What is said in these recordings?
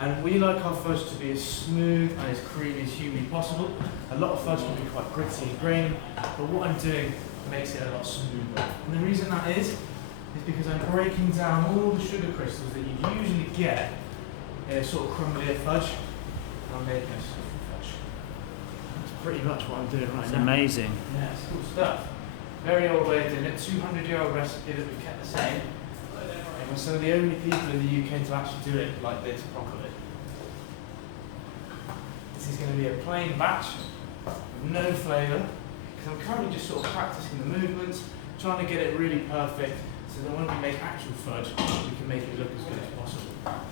And we like our fudge to be as smooth and as creamy as humanly possible. A lot of fudge can be quite gritty and grainy, but what I'm doing makes it a lot smoother. And the reason that is because I'm breaking down all the sugar crystals that you usually get in a sort of crumblier fudge, and I'm making a softer fudge. That's pretty much what I'm doing right now. It's amazing. Yeah, it's cool stuff. Very old way of doing it, 200-year-old recipe that we've kept the same. And we're some of the only people in the UK to actually do it like this properly. This is going to be a plain batch with no flavour, because I'm currently just sort of practicing the movements, trying to get it really perfect, so that when we make actual fudge, we can make it look as good as possible.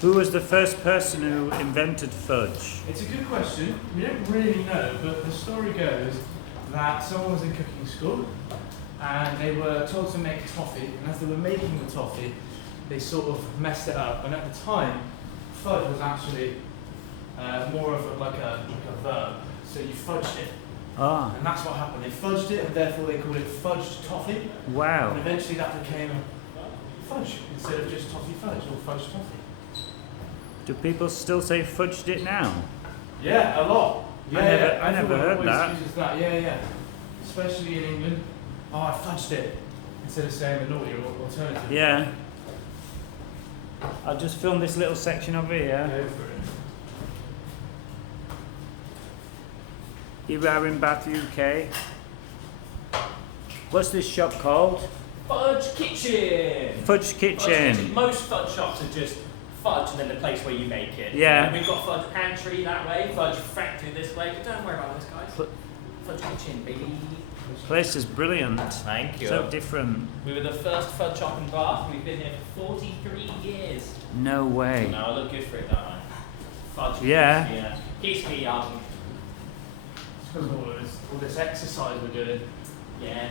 Who was the first person who invented fudge? It's a good question. We don't really know, but the story goes that someone was in cooking school and they were told to make toffee, and as they were making the toffee, they sort of messed it up. And at the time, fudge was actually more of like a verb, so you fudged it. Ah, And that's what happened. They fudged it, and therefore they called it fudged toffee. wow. And eventually that became fudge instead of just toffee fudge or fudge toffee. Do people still say fudged it now? Yeah, a lot. Yeah, I never heard always that. uses that. Yeah. Especially in England. Oh, I fudged it instead of saying the naughty alternative. Yeah. I'll just film this little section over here. Go for it. Here we are in Bath, UK. What's this shop called? Fudge Kitchen! Fudge Kitchen. Most fudge shops are just fudge and then the place where you make it. Yeah. And we've got Fudge Pantry that way, Fudge Factory this way, but don't worry about those guys. Fudge Kitchen, baby. Place is brilliant. Thank you. So different. We were the first fudge shop in Bath. We've been here for 43 years. No way. No, I look good for it, don't I? Fudge. Yeah. Yeah. Keeps me young. It's because of all this exercise we're doing. Yeah.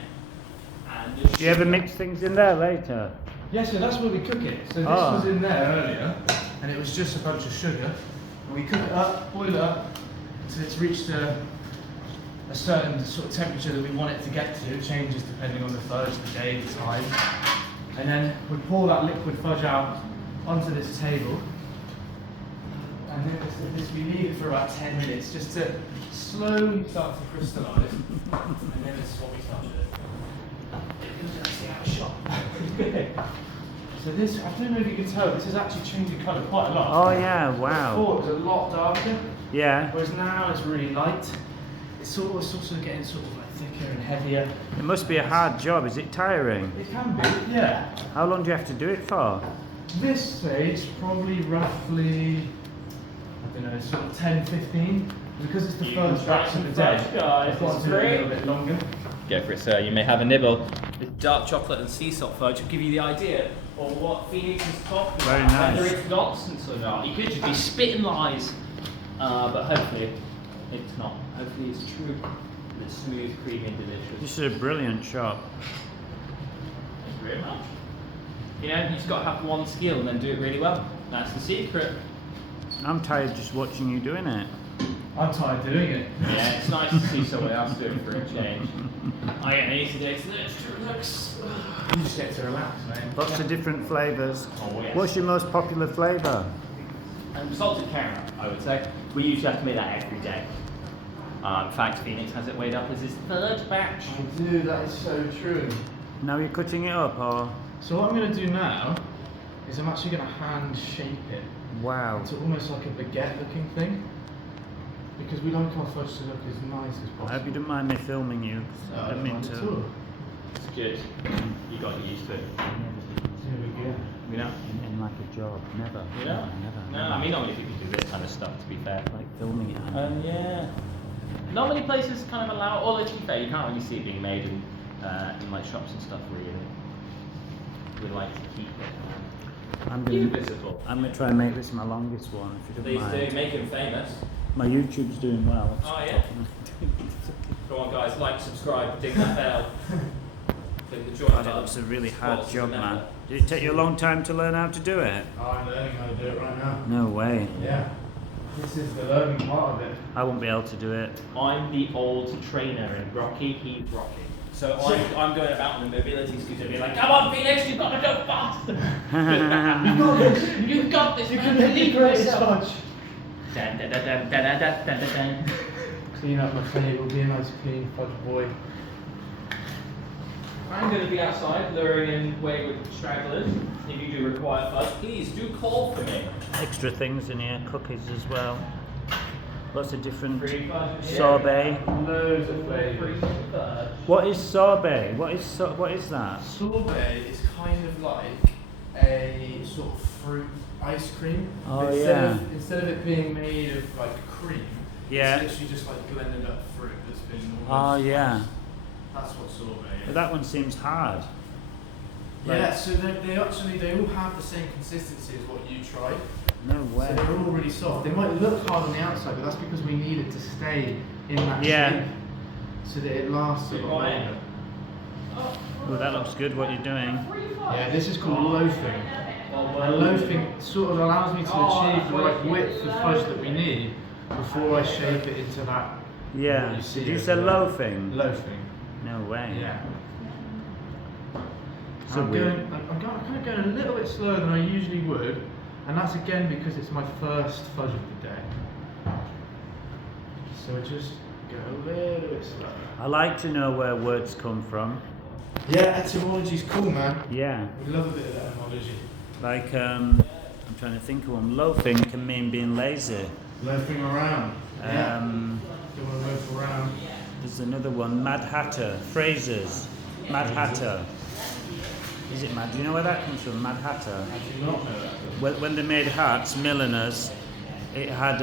And Do you ever mix things in there later? Yeah, so that's where we cook it. So this was in there earlier, and it was just a bunch of sugar. And we cook it up, boil it up, until it's reached a certain sort of temperature that we want it to get to. It changes depending on the fudge, the day, the time. And then we pour that liquid fudge out onto this table. And then we leave it for about 10 minutes just to slowly start to crystallise. And then this is what we start to do. Out of shot. So this, I don't know if you can tell, this is actually changing colour quite a lot. Oh yeah, wow. Before it was a lot darker, Yeah. whereas now it's really light. It's also getting sort of like thicker and heavier. It must be a hard job. Is it tiring? It can be, yeah. How long do you have to do it for? This stage, probably roughly, I don't know, sort of 10, 15. Because it's the first batch of the day, I've got to do it a little bit longer. Go for it, sir. You may have a nibble. The dark chocolate and sea salt fudge will give you the idea of what Phoenix is talking Very about. nice. Whether it's nonsense or not. You could just be spitting lies. But hopefully it's not. Hopefully it's true. It's smooth, creamy and delicious. This is a brilliant shop. Thank you very much. You know, you just got to have one skill and then do it really well. That's the secret. I'm tired just watching you doing it. I'm tired doing it. Yeah, it's nice to see someone else do it for a change. I get an easy day to relax. You just get to relax, mate. Lots of different flavours. Oh, yes. What's your most popular flavour? Salted caramel, I would say. We usually have to make that every day. In fact, Phoenix has it weighed up as his third batch. I do, that is so true. Now you're cutting it up, or? So what I'm going to do now is I'm actually going to hand shape it Wow. to almost like a baguette looking thing. Because we like our fudge to look as nice as possible. I hope you don't mind me filming you. 'Cause I don't mean Not at to. all. It's good. You got used to it. Here we go. You know? In like a job. Never. You know? Never. No, I mean, not many people do this kind of stuff, to be fair. Like filming it. Yeah. Not many places kind of allow, although to be fair, you can't really see it being made in like shops and stuff, really. We like to keep it I'm gonna visible. try and make this my longest one, if you Please don't do, mind. make him famous. My YouTube's doing well. Oh, yeah. Go on, guys, like, subscribe, ding that bell. Click the join God, it button. looks a really hard What's job, the man. member? Did it take you a long time to learn how to do it? I'm learning how to do it right now. No way. Yeah. This is the learning part of it. I won't be able to do it. I'm the old trainer in Rocky, he's Rocky. So I'm going about on the mobility scooter, being like, "Come on, Felix, you've got to go faster." You've got this. You can make the greatest fudge. Dun, dun, dun, dun, dun, dun, dun, dun, dun. Clean up my table, be a nice clean fudge boy. I'm going to be outside luring in wayward stragglers. If you do require fudge, please do call for me. Extra things in here, cookies as well. Lots of different Free fudge. sorbet. Loads of flavours. Free fudge. What is sorbet? What is that? Sorbet is kind of like a sort of fruit ice cream. Oh, But yeah. Instead of it being made of like cream, Yeah. it's literally just like blended up fruit that's been. Oh almost- yeah. That's what sorbet is. But that one seems hard. Yeah, so they all have the same consistency as what you tried. No way. So they're all really soft. They might look hard on the outside, but that's because we need it to stay in that Yeah. shape so that it lasts a lot longer. Oh, that looks good. What you're doing? Yeah, this is called loafing. And loafing sort of allows me to achieve the right width of fudge that we need before I shape it into that. Yeah. what you see Did you as say the- loafing? Loafing. No way. Yeah. So I'm weird. kind of going a little bit slower than I usually would, and that's again because it's my first fudge of the day. So just go a little bit slower. I like to know where words come from. Yeah, etymology's cool, man. Yeah. We love a bit of etymology. Like I'm trying to think of one. Loafing can mean being lazy. Loafing around. Yeah. You want to loaf around. There's another one. Mad Hatter. Phrases. Mad Hatter. Is it mad? Do you know where that comes from? Mad Hatter. I do not know that. When they made hats, milliners, it had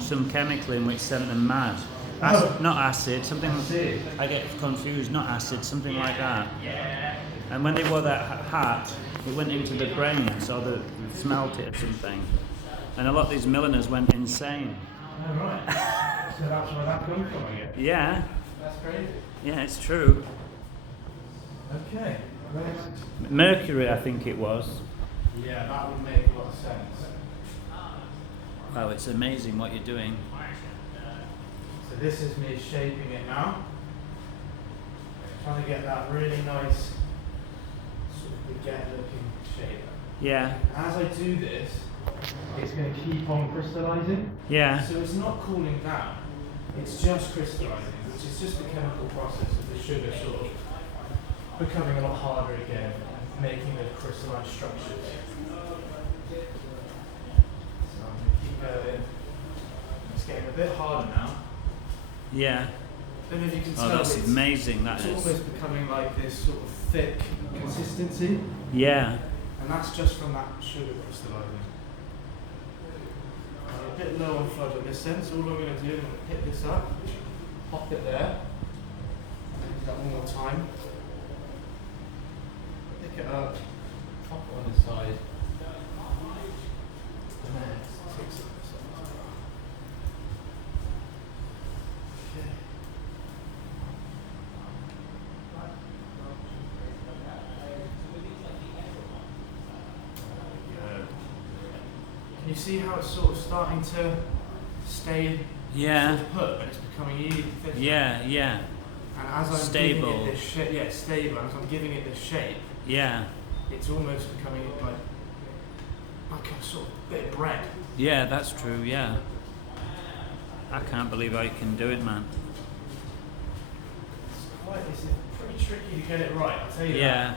some chemical in which sent them mad. Not acid, something. Acid. I get confused. Not acid, something like that. And when they wore that hat, it went into the brains, or they smelt it or something. And a lot of these milliners went insane. Oh, right. So that's where that comes from, I guess. Yeah, That's crazy. yeah, it's true. Okay. Right. Mercury, I think it was. Yeah, that would make a lot of sense. Wow, it's amazing what you're doing. So this is me shaping it now. Trying to get that really nice sort of baguette looking shape. Yeah, As I do this, it's going to keep on crystallizing. yeah, So it's not cooling down, it's just crystallizing, which is just the chemical process of the sugar sort of becoming a lot harder again and making the crystalline structures. So I'm going to keep going. It's getting a bit harder now. yeah. Don't know if you can Oh, tell, that's it's, amazing, that it's is. almost becoming like this sort of thick consistency, Yeah, and that's just from that sugar crystallizing. I'm a bit low on fudge on this end, so all I'm going to do is I'm going to hit this up, pop it there, do that one more time, pick it up, pop it on the side, and then take some of this off as well. Okay. Can you see how it's sort of starting to stay yeah, sort of put, and it's becoming easy to fit? yeah, yeah, And as I'm Stable. giving it this shape, yeah, it's stable. As I'm giving it this shape, yeah. it's almost becoming like a sort of bit of bread. Yeah, that's true, yeah. I can't believe how you can do it, man. It's pretty tricky to get it right, I'll tell you that. Yeah,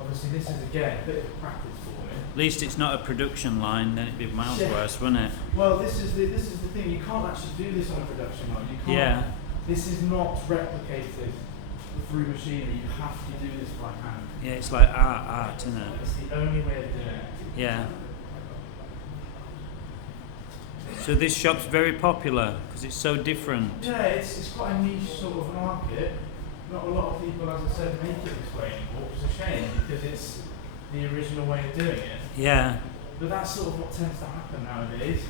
Obviously, this is again a bit of practice for me. at least it's not a production line, then it'd be miles Yeah. worse, wouldn't it? Well, this is the thing. You can't actually do this on a production line. You can't. Yeah, This is not replicated through machinery. You have to do this by hand. yeah, it's like art, isn't it? It's the only way of doing it. Yeah. So this shop's very popular because it's so different. Yeah, it's quite a niche sort of market. Not a lot of people, as I said, make it this way anymore, which is a shame because it's the original way of doing it. Yeah, But that's sort of what tends to happen nowadays.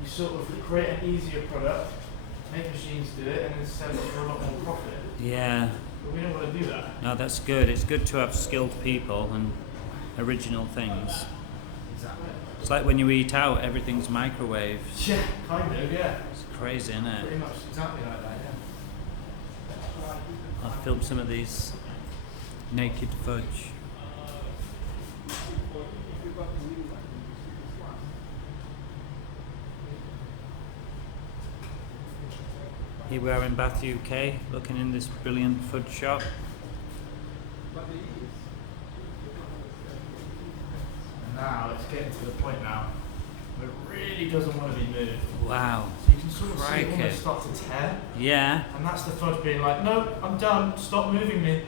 You sort of create an easier product, make machines do it, and then sell it for a lot more profit. yeah. But we don't want to do that. No, that's good. It's good to have skilled people and original things. Exactly. It's like when you eat out, everything's microwaved. Yeah, kind of, yeah. It's crazy, isn't it? Pretty much exactly like that, yeah. I'll film some of these naked fudge. Here we are in Bath, UK, looking in this brilliant fudge shop. And now it's getting to the point now where it really doesn't want to be moved. Wow. So you can sort of see it Crikey. almost start to tear. Yeah. And that's the fudge being like, no, I'm done, stop moving me.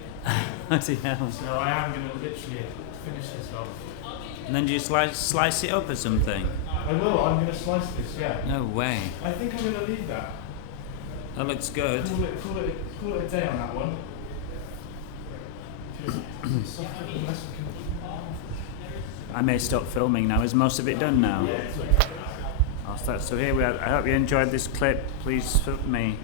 Bloody hell. So I am going to literally finish this off. And then do you slice it up or something? I will, I'm going to slice this, yeah. No way. I think I'm going to leave that. That looks good. Call it a day on that one. It's so fucking messy. I may stop filming now. Is most of it done now? Yeah, it's okay. I'll start. So here we are. I hope you enjoyed this clip. Please help me.